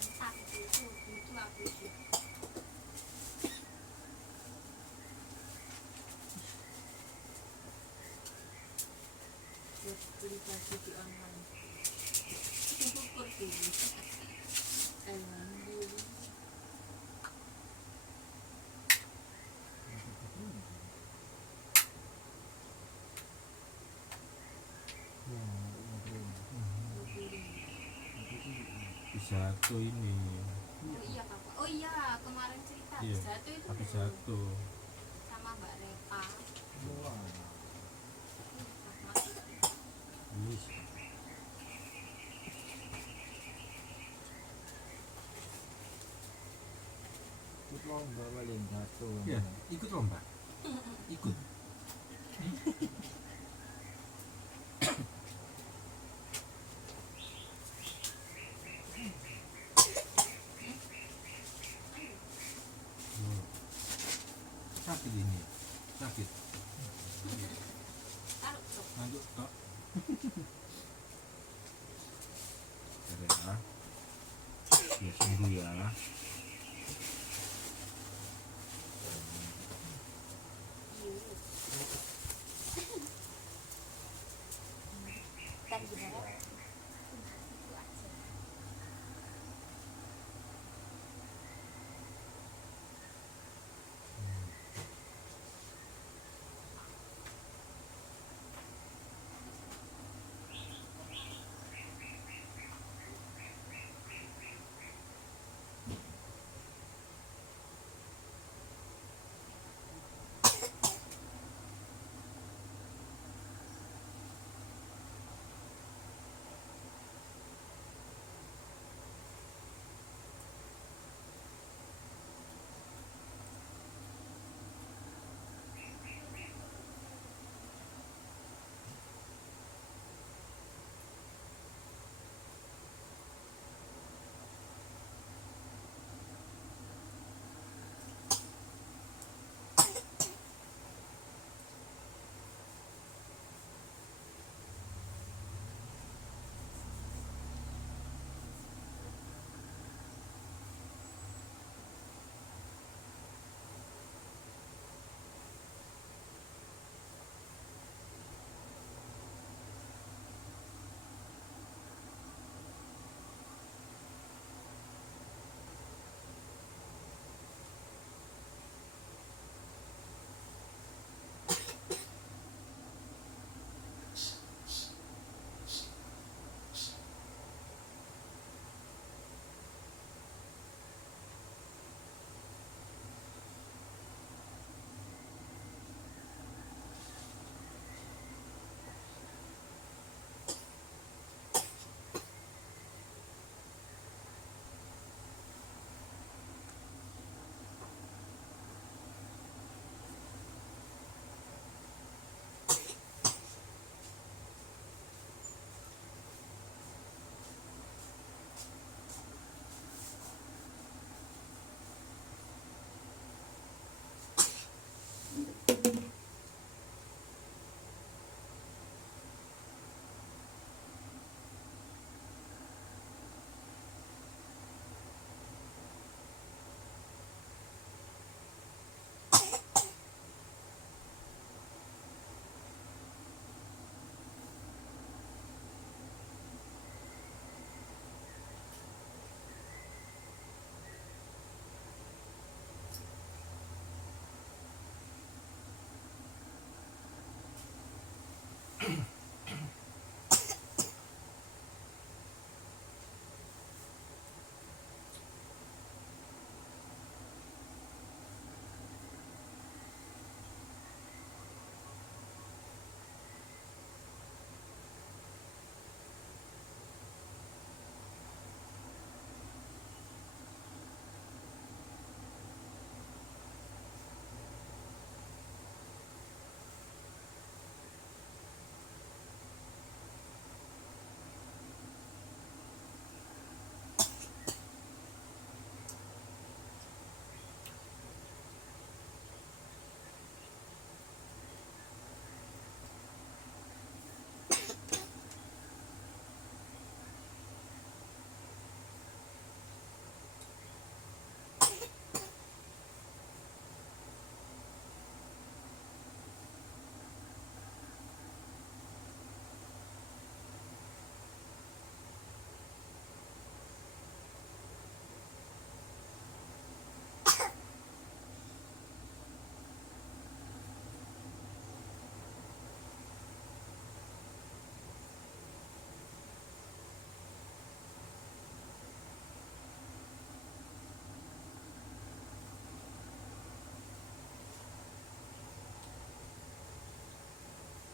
mantap itu aku itu. Buat beli baju di online ukur dulu emang dulu Jatuh ini. oh iya kakak, oh iya kemarin cerita Iya, jatuh itu habis loh. jatuh. Sama Mbak Repa Yes. ikut lomba paling jatuh. Ya, ikut lomba. Ikut. Oh. Sakit ini. Sakit. taruh tuh Lanjut, Kak. Ya. Ya, sembuh ya. dan gimana itu aja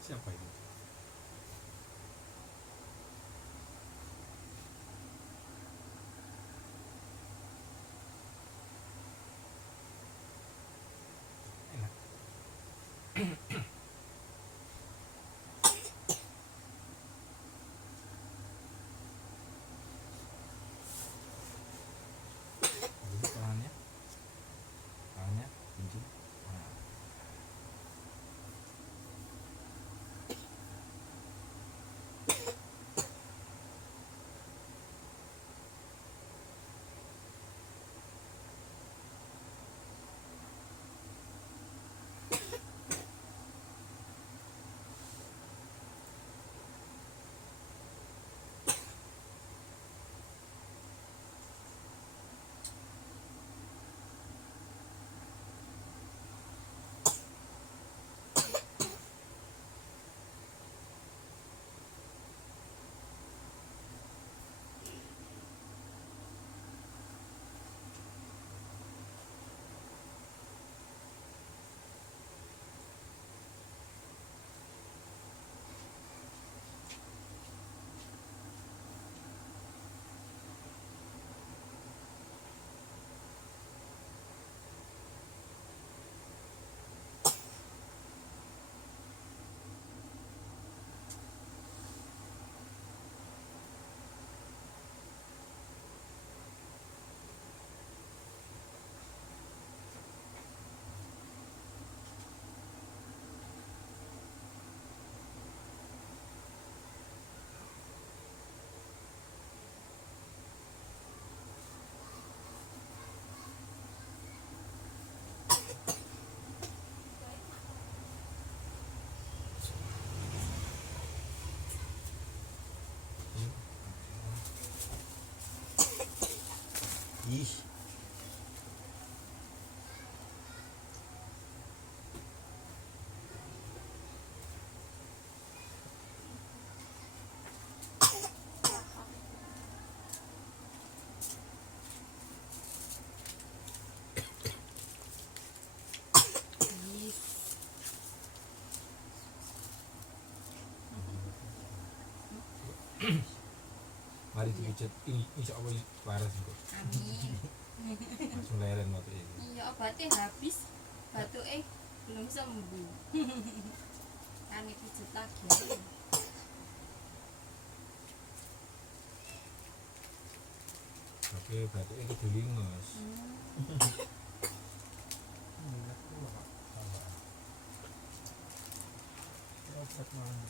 Siapa ini? Enak. Dulu tangannya, pinjam. Nah, ih, Is. mari dipijat ini insya Allah waras kok. Amin. Langsung leren waktu ini. Iya, obatnya habis, batuknya belum sembuh. Kan pijet lagi. Oke, berarti itu dilingos. Enak tuh Pak. Obat mana?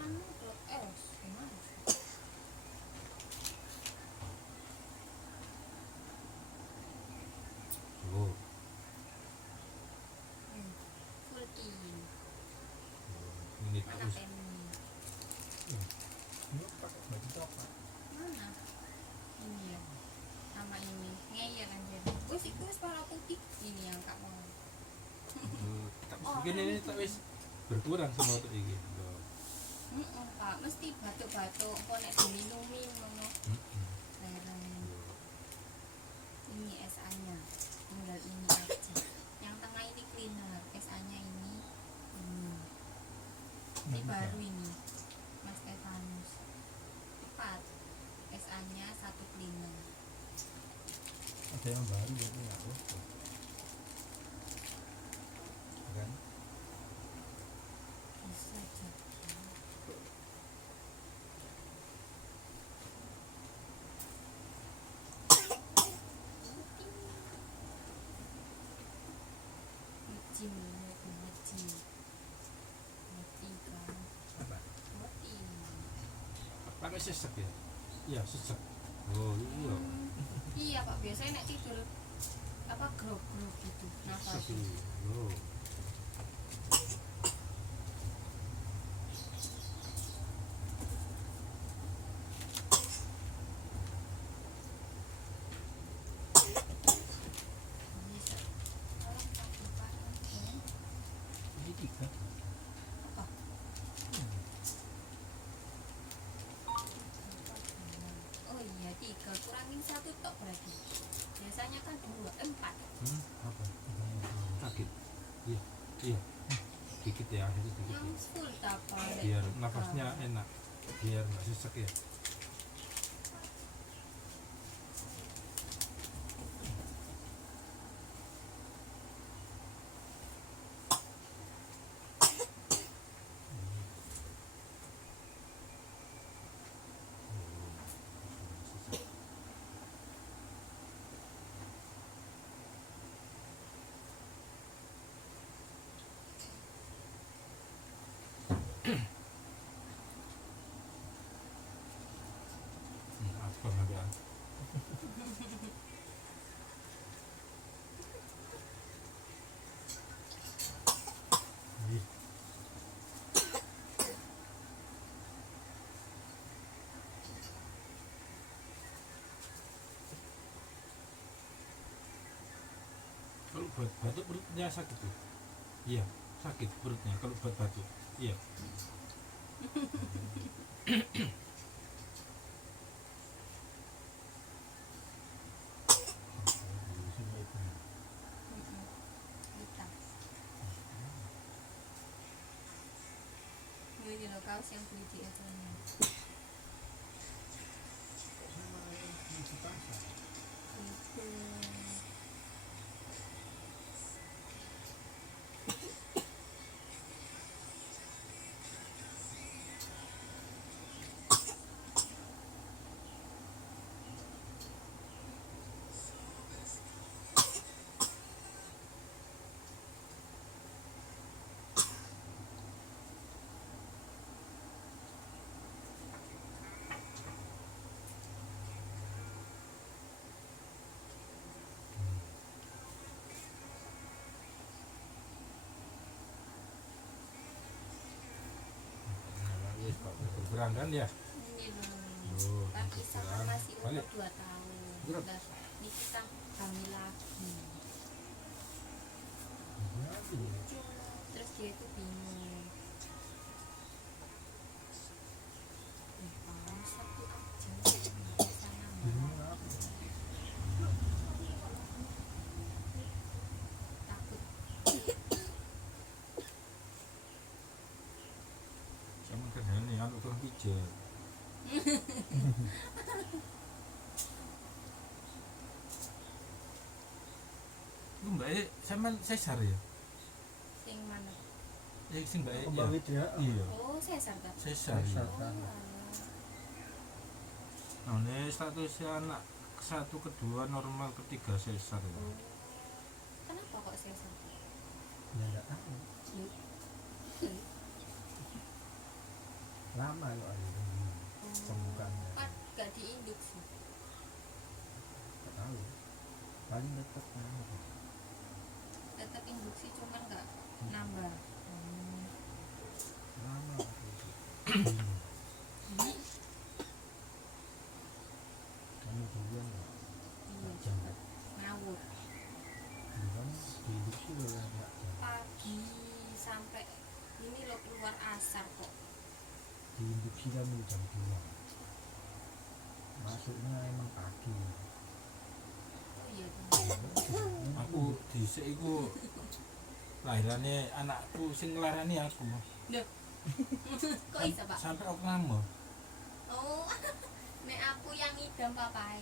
Kan udah es, gimana? Oh, Full tea. ini Enak terus. ini. Ini pakai baju coklat. Mana? Ini ya. Sama ini. Ngeyel anjir. Wis iku wis warna putih. Ini yang kak mau. Tak mungkin ini tak wis berkurang sama waktu ini. Pak, mesti batuk-batuk kok nek diminumi ngono. Leren. Ini SA-nya. Tinggal ini aja. Yang tengah ini cleaner. SA-nya ini. Ini baru ini. Mas Stefanus. 4. SA-nya 1 cleaner. Ada yang baru ya ini ya. Kan? Bisa jadi. Ngecim ini aku ngecim. Ngerti kan? Apa? Ngerti. Pakai sesek ya? Iya, sesek. Oh, iya. Iya Pak, biasanya nek tidur apa grog-grog gitu. Nafas. Sesek ini. Oh. Bisa. Orang tak lupa. Ini 3. Apa? Iya. Dikit ya, itu dikit. Yang full apa? Biar nafasnya enak. Biar nggak sesek ya. Apa nggak? Ih, Kalau buat batuk perutnya sakit tuh. Iya, sakit perutnya kalau buat batuk. Iya. sudah itu. Kita. Ini loh kaos yang beli di H&M. Sama yang di pasar. Itu. Iya, Pak. Berperang kan ya? Ini loh. Oh, Tapi sama berperang. masih umur Balik. 2 tahun. Berapa? Udah, ini kita hamil lagi. Jadi, Terus dia itu bingung. Kamu satu aja. Nggak bisa nambah. bingung apa? Takut. Sama kerja nih, anu tukang pijat. Lu Mbak E, sama sesar ya? Sing mana? Ya sing Mbak E. Kembali dia. Iya, Oh, sesar tak? sesar. Sesar. Oh, Kan. alah. Nah, ini statusnya anak ke-1, ke-2 normal, ke-3 sesar ya. Oh. Kenapa kok sesar? Ya enggak tahu. Yuk. Lama loh ayo. Sembuhkannya. Kan gak diinduksi. Enggak tahu. Paling dekat tahu. Tetap induksi cuman gak nambah. Lama waktu itu. Kamu duluan ya. Iya, cepet ngawur. Duluan hidup sih loh yang enggak jam. Pagi sampai ini lo keluar asar kok. Diinduksi kan jam 2. Masuknya emang pagi. Oh iya tuh. Aku dhisik iku lahirannya anakku sing nglarani aku. Loh. Kok bisa, Pak? Sampai aku ngamuk. Oh. Nek aku yang ngidam papai.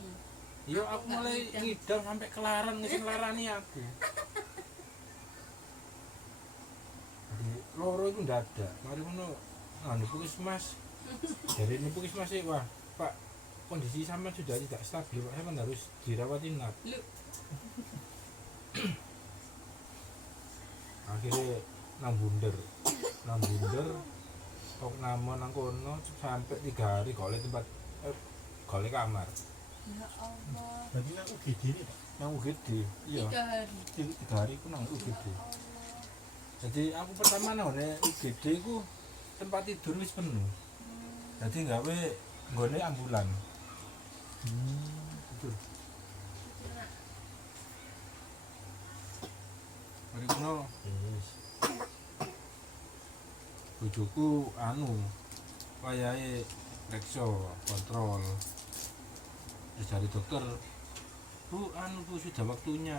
Yo Aku aku nggak mulai ngidam. ngidam sampai kelaran sing nglarani aku. Jadi loro iku ndadak. Mari ngono anu puskesmas. Dari ini puskesmas sih, wah, Pak, kondisi sampean sudah tidak stabil, Pak. Sampean harus dirawat inap. Lu. Akhirnya nang bunder kok nama nang kono sampai 3 hari golek tempat golek kamar Ya Allah. Berarti nang UGD ini Pak. nang UGD. Iya, 3 hari. 3 hari ku nang Ya UGD. Allah. Jadi aku pertama nang UGD ku tempat tidur wis penuh. Hmm. Jadi gawe nggone ambulan. Betul. Itu nak. Mari kono Yes. bojoku anu wayahe rekso kontrol. Terus dari dokter, Bu, anu Bu sudah waktunya.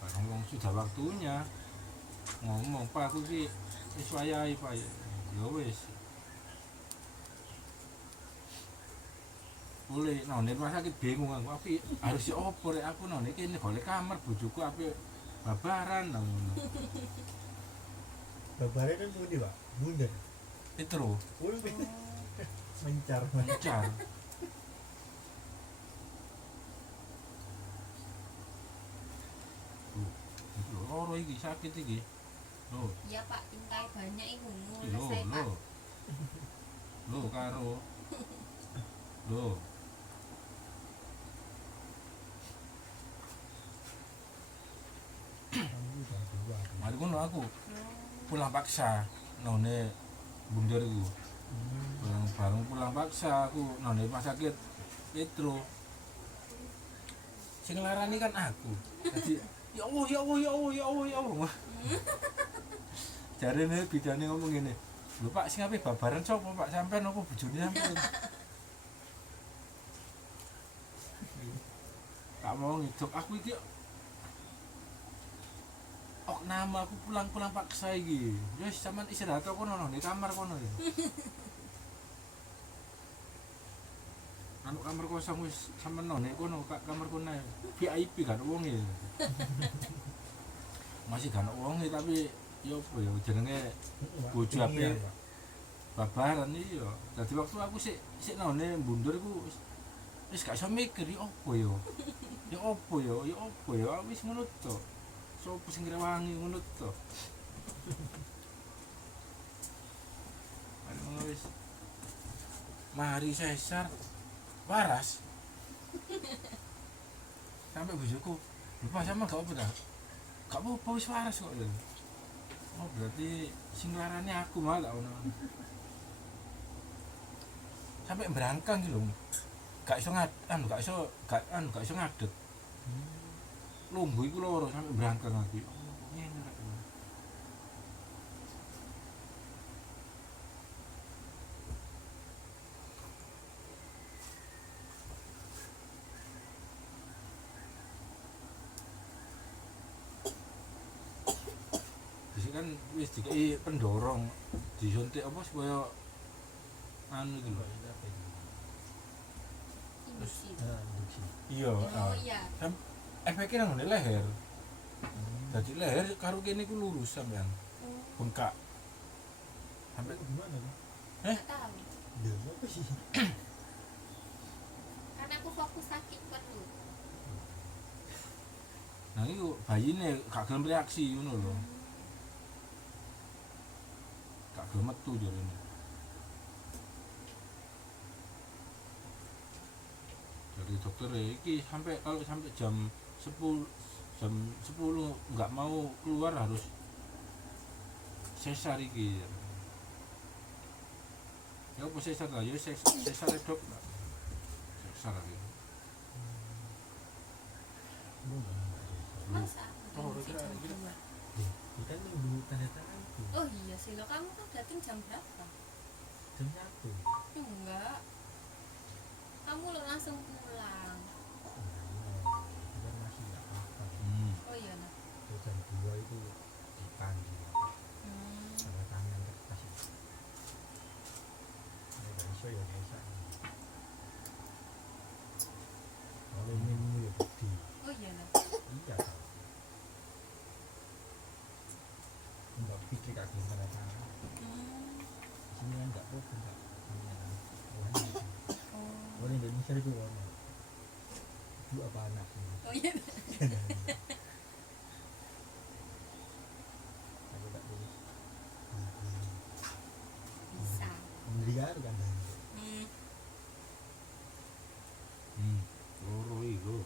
Barang wong sudah waktunya ngomong, Pak aku ki wis wayahe Pak. Ya wis. Boleh, nah nek rumah sakit bingung aku harus ya opo rek aku nang kene golek kamar bojoku ape babaran nang ngono. Babare kan pundi, Pak? Bundar. Petro, Wih, mencar. mencar. Loro iki sakit iki. Loh, Iya Pak, tingkai banyak iku lho, selesai Pak. lho. Lho karo. Lho. Kamu udah dua. Mari ngono aku pulang paksa none bundar iku. Bareng pulang paksa aku none rumah sakit Petro. Sing nglarani kan aku. Jadi ya Allah ya Allah ya Allah ya Allah ya Allah. Jarene bidane ngomong ngene. Lho Pak sing ape babaran sapa Pak sampean apa bojone sampean? Gak mau ngiduk aku iki. Ok nama aku pulang paksa iki. Wis sampean istirahat kono nang kamar kono ya. Anu kamar kosong wis sampean nang kono kamar kono. VIP kan wong e. Masih kan wong e tapi yo apa ya jenenge bojo ape babaran iya. Dadi waktu aku sik nang mundur iku wis gak iso mikir ya apa ya. Ya apa ya, ya apa ya wis ngono to. Sopo sing rewangi ngono to. Ayo wis. Mari sesar waras. Sampai bojoku, lupa sama gak apa dah. Gak apa wis waras kok ya. Oh berarti sing larane aku malah ono. Sampai berangkang gitu. Gak iso gak iso ngadeg. Lungguh iku loro sampe berangkang aku. Ngene rek. Wis kan wis dikai pendorong disuntik apa supaya anu iki lho. Induksi. Induksi. Iya, Oh iya. efeknya nang leher. Jadi leher karo kene iku lurus sampean. Bengkak. Sampai Gimana, Pak? Nggak tahu. Dia apa sih? Karena aku fokus sakit perut. nah iku bayine gak gelem reaksi ngono lho. Gak gelem metu jarene. Dari dokter iki kalau sampai jam 10 nggak mau keluar harus sesar iki. Ya apa sesar lah, ya sesar dok. Sesar iki. Masa? Oh, Induksi kira- jam kira- 2? Kita nunggu tanda tangan tuh. Oh iya sih lo kamu tuh datang jam berapa? Jam 1. Enggak. Kamu lo langsung pulang. Kita masih nggak apa-apa. Oh iya nah. Jam 2 itu dipanggil. Tanda tangan kertas itu. Ini dari iso ya biasa. Kalau ini ya bukti. Oh iya nah. Iya kan. Mbak pikir kaki tanda tangan. Sini kan nggak problem Kak. Ini kan. Oh. Orang Indonesia itu warna. Itu apa anak ini? Oh iya. Aku tak tulis. Bisa. Liar kan dan Loro iku.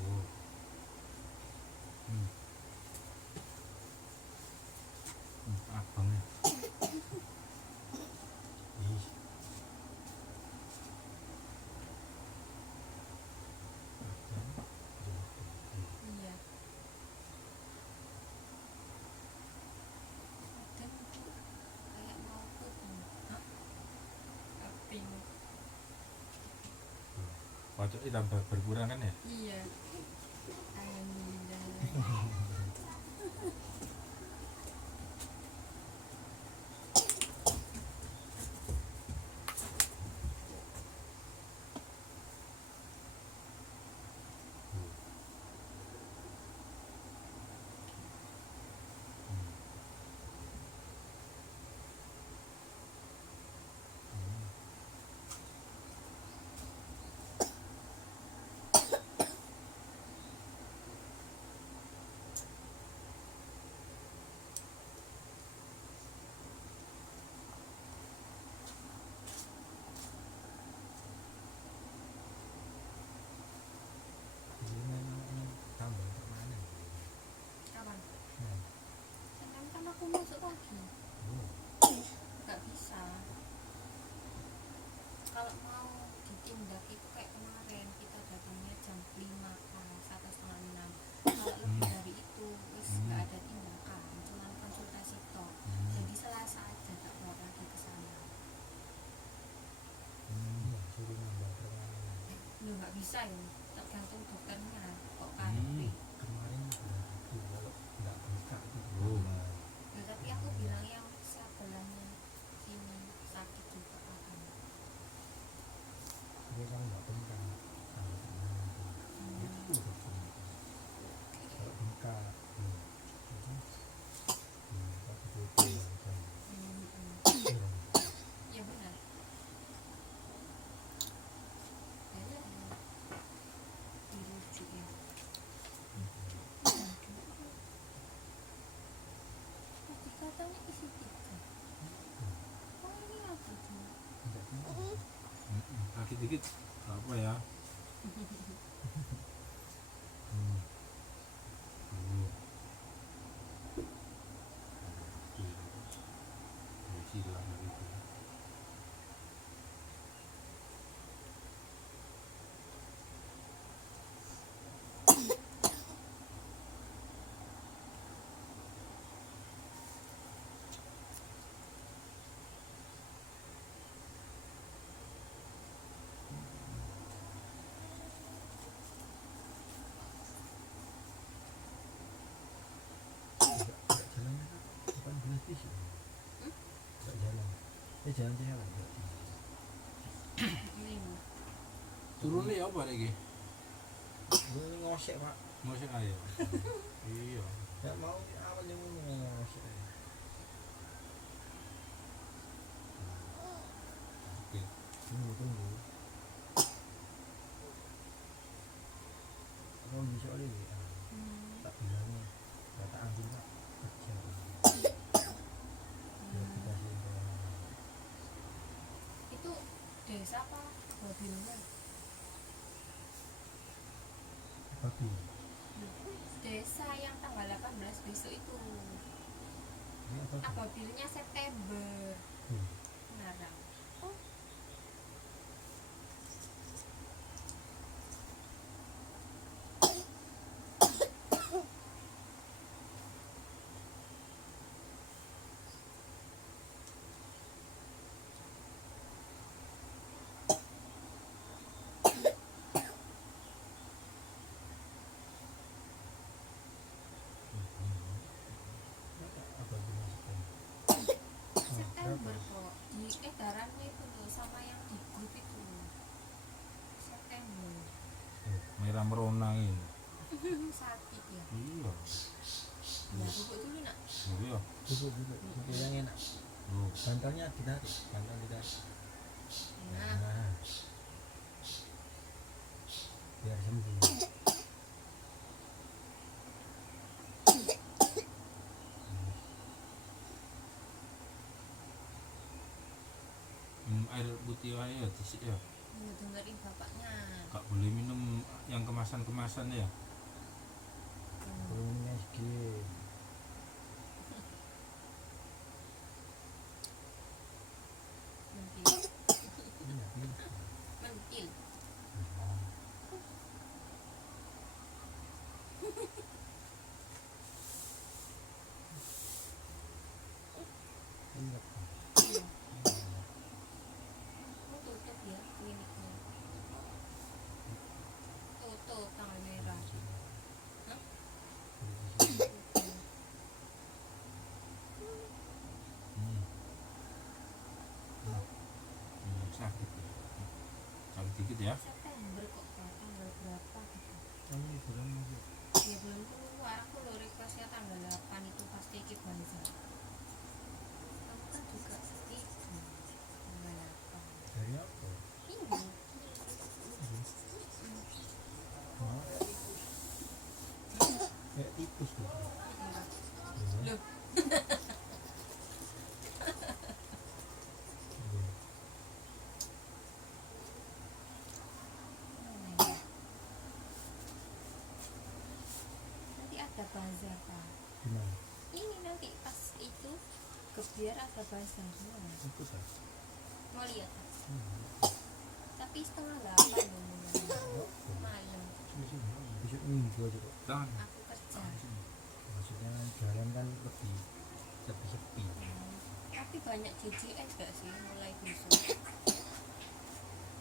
Oh. Abang ya. ih, Untuk tambah berkurang kan ya? Iya. Alhamdulillah. Jadi memang ini tambah permanen. Kapan? Nah, Kan aku masuk pagi. oh, Nggak bisa. Kalau mau ditindak itu kayak kemarin kita datangnya jam 5 pas atau setengah 6. Kalau lebih dari itu wis nggak ada tindakan, cuma konsultasi tok. Jadi Selasa aja tak bawa lagi ke sana. iya, suruh nambah permanen. Lu nggak bisa ya, tergantung dokternya kok Hmm. KRP. Kemarin sudah itu kalau nggak buka itu Oh. tambah. Ya, tapi aku bilang yang sebelahnya sini sakit juga kan. Tapi kalau nggak bengkak tambah permanen itu. Itu dokternya. Kalau bengkak, itu apa betul kan? Ya benar. Ya, dirujuk ya. Tadi katanya isi 3. Oh ini apa tuh? Sakit dikit nggak apa ya. Silang gitu. Nggak jalannya kan 18 sih. Nggak jalan. Jalan cewek nggak sih? Ini Turune ya apa lagi? Gue ini ngosek pak. Ngosek ayo. Iya. Nggak mau awal yang mau ngosek. Oke. Tunggu. Kalau bisa oleh tak bilangnya tak ambil pak kerja. Biar kita sih itu desa apa mobilnya? babi. Desa yang tanggal 18 besok itu. Ini apa? Ababilnya September. Ngarang. Apa bilang September kok. Di edarannya itu loh sama yang di grup itu. September. Merah merona ini. Sakit ya. Iya. Ya, bubuk dulu nak. Iya. Duduk yang enak. Loh. Bantalnya ditarik, bantal ditarik. Nah, Biar sembuh. Minum air putih aja disik ya. ya dengerin bapaknya. Gak boleh minum yang kemasan-kemasan ya. Kurungnya sedikit. Mentil. Iya, iya. Mentil. Iya. Mau tutup ya kliniknya. sakit ya. Sakit dikit ya. September kok Pak, tanggal berapa gitu. Kamu bulan masih Ya belum keluar, aku lo requestnya tanggal 8 itu pasti Iki Banza. Kamu kan juga itu tanggal 8. dari apa? Ini Hah? Kayak tikus tuh. Loh, nanti ada bazar Pak. Gimana? Ini nanti pas itu kebiar ada bazar gimana? Ikut ya? Mau lihat? Hmm. Tapi setengah 8 loh mulai. Apa? Malam. Sini. Besok minggu aja kok. Tahan. Aku kerja. Maksudnya jalan kan lebih sepi-sepi. Tapi banyak JJS gak sih mulai besok?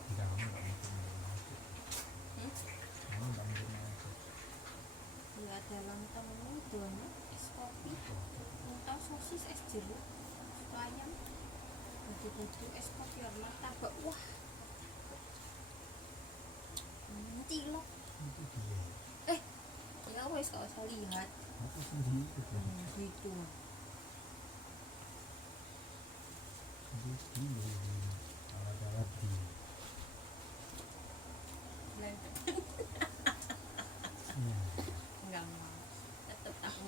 Tidak, kamu nggak mungkin masuk. Hmm? Kamu nggak mungkin masuk. Ya ada lontong donat, es kopi, lontong sosis, es jeruk, soto ayam, baju-baju es kopi, martabak, wah. Cilok. Itu dia. Ya wes gak usah lihat. Aku sendiri itu kan. Gitu. Sendiri. Alat-alat dia. Belanda. Ya. Enggak mau. Tetep aku.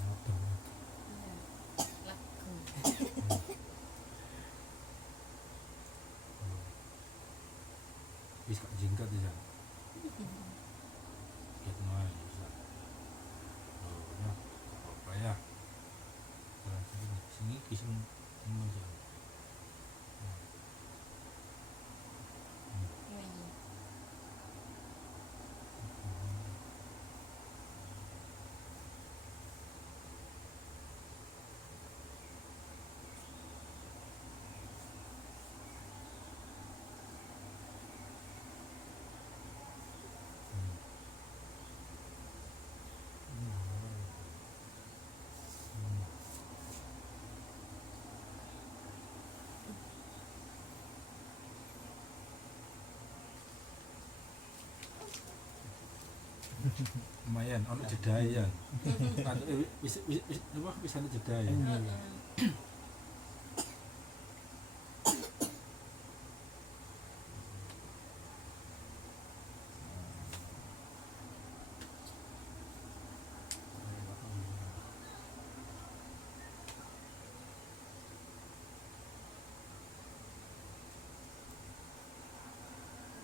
Apa? Lagu. Wis gak jingkat ya. Ket noy bisa. Oh ya. Apa ya? Nah, sini kisah aja. Ya, iya. Lumayan, ono jedaya. Bisa ada jedaya. Heeh.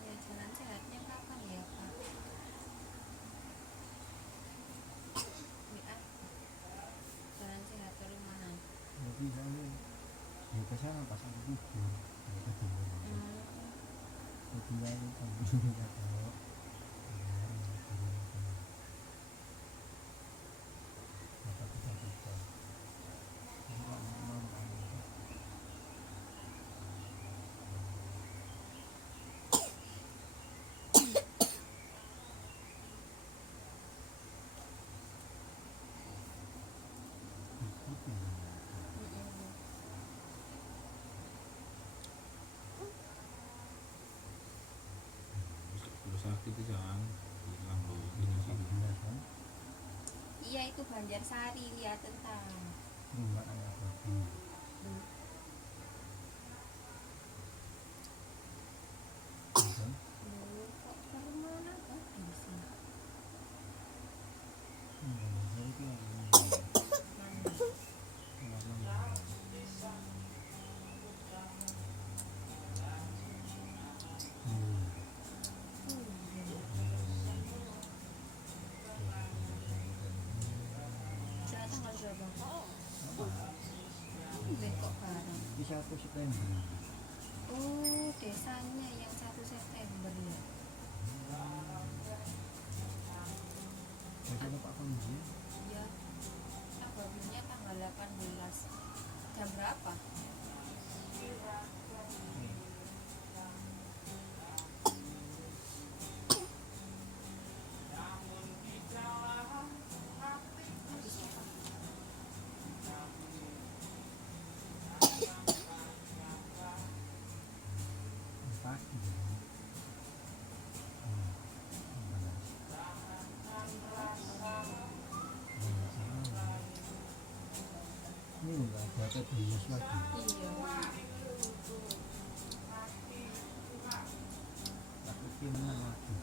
Ya, jalan sehatnya kapan ya Pak? WA. Jalan sehat ke rumahan. Tapi soalnya ya kesana pas aku tidur ya ketemu tapi ya itu nggak tahu apa kita kita Kalau sakit itu jangan hilang loh ini sih. Iya itu Banjarsari, lihat tentang. rumah anak babi kan Loh, kok perumahan apa di sini? saya itu yang ini Mana? Saya tanggal berapa? Ben kok bareng. di 1 September Oh, desanya yang 1 September ya. itu Pak Komji Iya. Tanggalnya tanggal 18. Jam berapa? nggak ada bonus lagi. Iya. Aku menang lagi.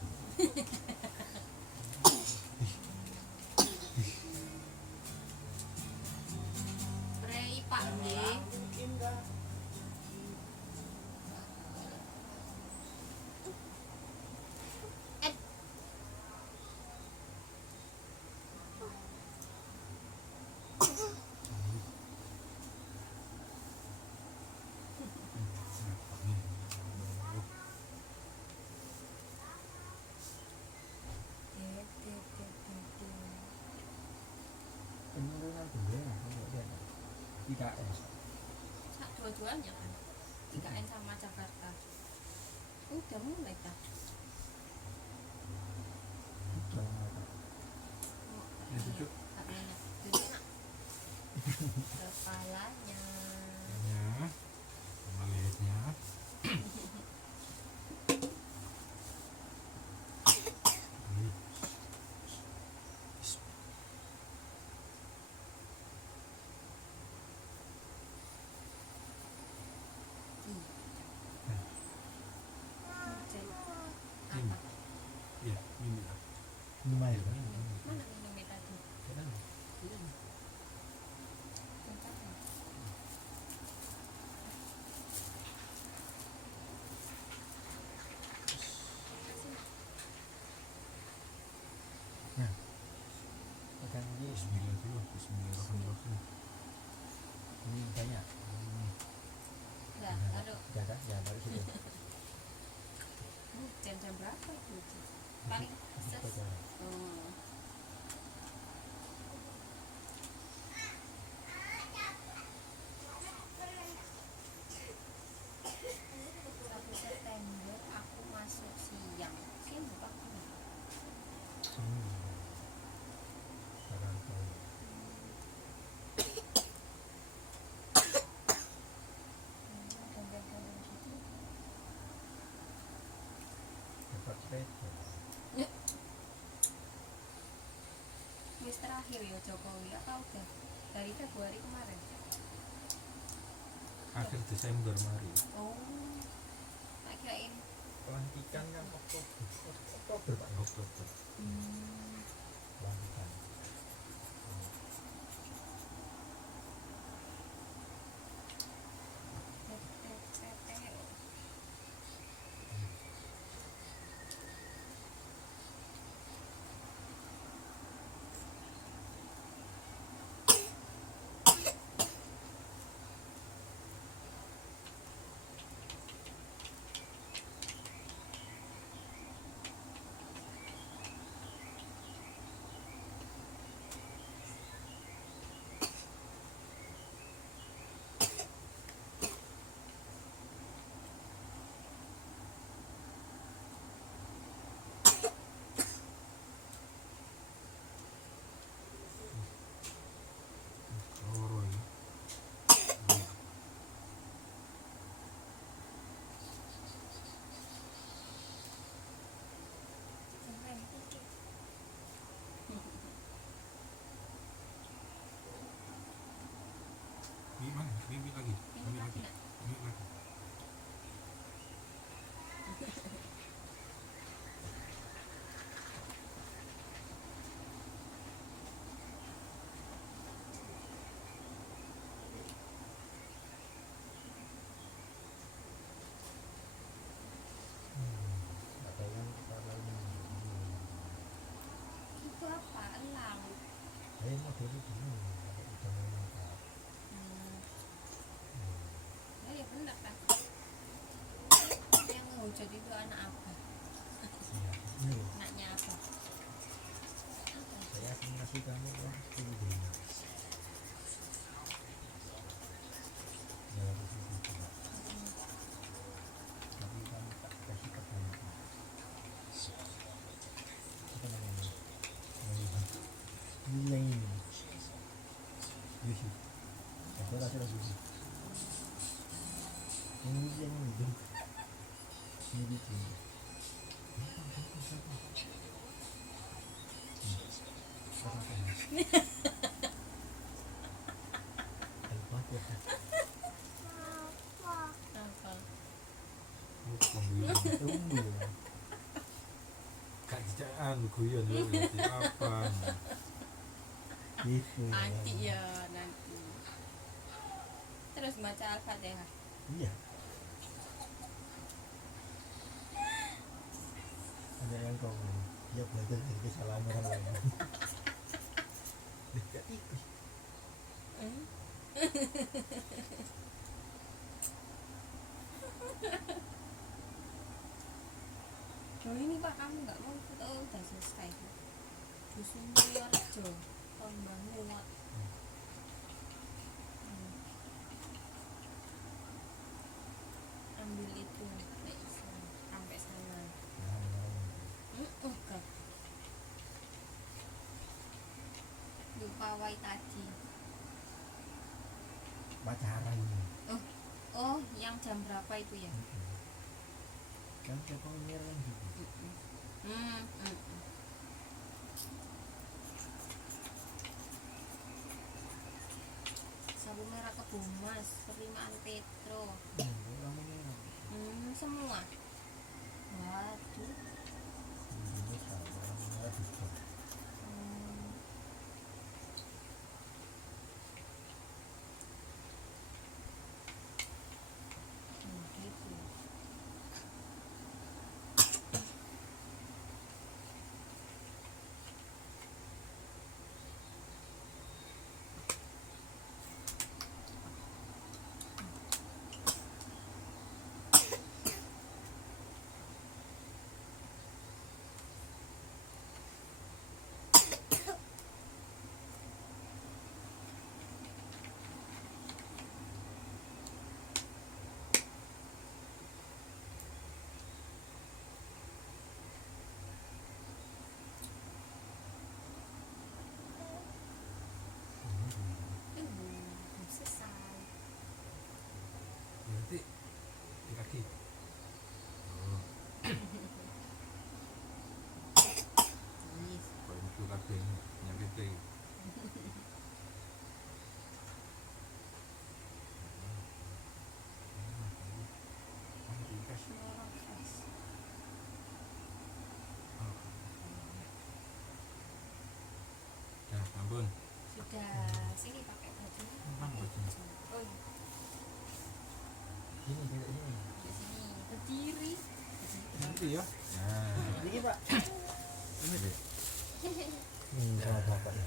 Prei Pak nggih. Penurunan bendera kalau dia IKS. Sak dua-duanya kan. 3N sama Jakarta. Udah mulai kan? Ya, duduk. Tak minat. Duduk nak. Kepalanya. Ya, sama lehernya. Apa? Iya, ini lah. Lumayan kan? Mana minumnya tadi? Kenapa? Bentar ya. Makan ini Bismillah dulu, Bismillahirrahmanirrahim. ini banyak. Enggak, aduh. Jaga, jangan taruh situ. Jam-jam berapa tuh? Paling ses. Oh. Satu September aku masuk siang. Siang buka aku. Sekarang tahu. Jam-jam gitu. Dapat sepeda. Wis terakhir ya Jokowi apa udah dari Februari kemarin? Akhir Desember mari. Oh, tak kirain. Pelantikan kan Oktober Pak. Oktober. Pelantikan. Loro ya. Gimana? Mimpi lagi. Mimpi lagi. Mimpi lagi. Ada yang kalau ini. Itu apa? Elang. Mau dulu dulu. Udah mau lengkap. Ya, ya benar kan. Yang ngehujat itu anak apa? Iya. Ini loh. Anaknya apa? Saya akan ngasih kamu waktu dulu. Ya harus itu. Tapi kamu tak kasih kebanyakan. Apa namanya? Nilai ini. Yusuf. Aku rasa lagi. Ini yang ini. Ini bikin. guyon yo berarti apa? Gitu. Nanti ya nanti. Terus baca Al-Fatihah. Iya. Ada yang kau ya belajar dari kesalahan orang lain. Dekat itu. Oh ini Pak, kamu nggak mau foto? Oh, udah selesai. Dusun Mulyorejo, Tombang Muat. Ambil itu, nggak bisa sampai sana. Enggak. Lupa wai tadi. Pacaran. Oh, yang jam berapa itu ya? Kan siapa merah kan gitu. Sabu merah Kebun Mas, Perimaan Petro. Orang merah. Semua. Waduh. Ini sama orang merah juga. Gitu. Belum selesai. Berarti di kaki. Oh, Yes. kok itu kaki nyakit. Semua fresh. Ya, ampun. Sudah, sini pakai bajunya. Mana bajunya? Oh, iya. Sini kita sini. Di sini berdiri. Nanti ya. Nah, Ini Pak. ini deh. Sama bapak ya.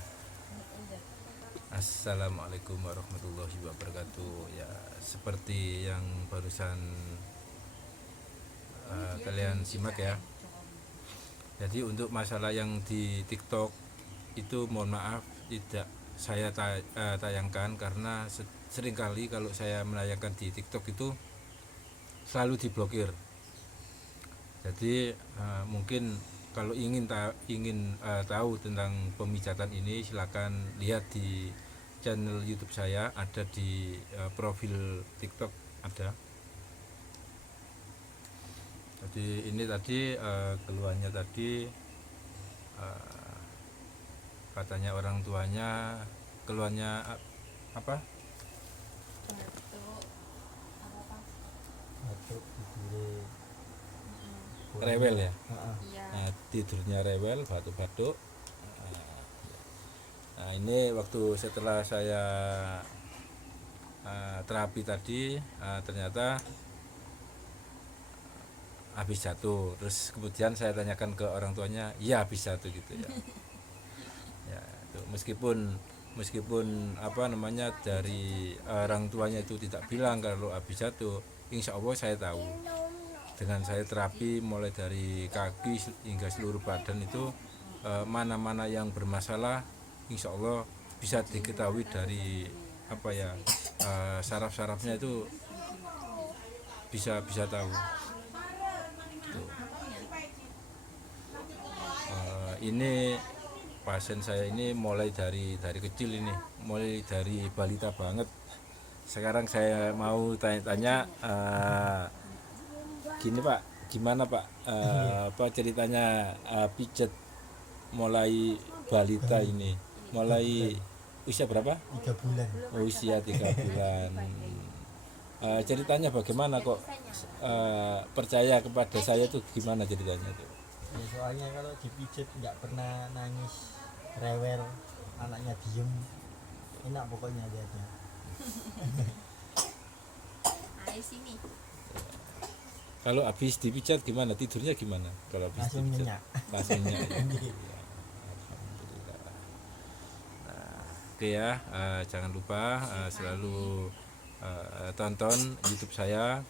Assalamualaikum warahmatullahi wabarakatuh. Ya, seperti yang barusan kalian simak ya. Jadi untuk masalah yang di TikTok itu mohon maaf tidak saya tayangkan karena seringkali kalau saya menayangkan di TikTok itu selalu diblokir. Jadi mungkin kalau ingin tahu tentang pemijatan ini silakan lihat di channel YouTube saya, ada di profil TikTok ada. Jadi ini tadi keluhannya tadi katanya orang tuanya keluhannya apa? Batuk. Apa? Batuk dipilih. Rewel ya. Iya. Nah, tidurnya rewel, batuk-batuk. Nah, ini waktu setelah saya terapi tadi ternyata habis jatuh. Terus kemudian saya tanyakan ke orang tuanya, iya habis jatuh gitu ya. Ya, itu meskipun apa namanya dari orang tuanya itu tidak bilang kalau habis jatuh, insya Allah saya tahu. Dengan saya terapi mulai dari kaki hingga seluruh badan itu mana-mana yang bermasalah, insya Allah bisa diketahui dari apa ya saraf-sarafnya itu bisa tahu. Tuh. Ini pasien saya ini mulai dari kecil ini, mulai dari balita banget. Sekarang saya mau tanya-tanya gini Pak, gimana Pak apa ceritanya pijet mulai balita ini, mulai usia berapa? 3 bulan. Usia 3 bulan. Ceritanya bagaimana kok percaya kepada saya itu gimana ceritanya tuh? Ya soalnya kalau dipijit nggak pernah nangis, rewel, anaknya diem, enak pokoknya lihatnya. Ayo sini. Kalau habis dipijat gimana? Tidurnya gimana? Kalau habis Langsung dipijat? nyenyak. Langsung nyenyak. Ya. Alhamdulillah. Nah, oke ya, jangan lupa selalu tonton YouTube saya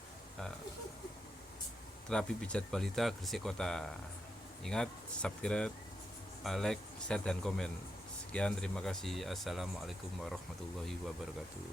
Terapi Pijat Balita Gresik Kota. Ingat subscribe, like, share dan komen. Sekian, terima kasih. Assalamualaikum warahmatullahi wabarakatuh.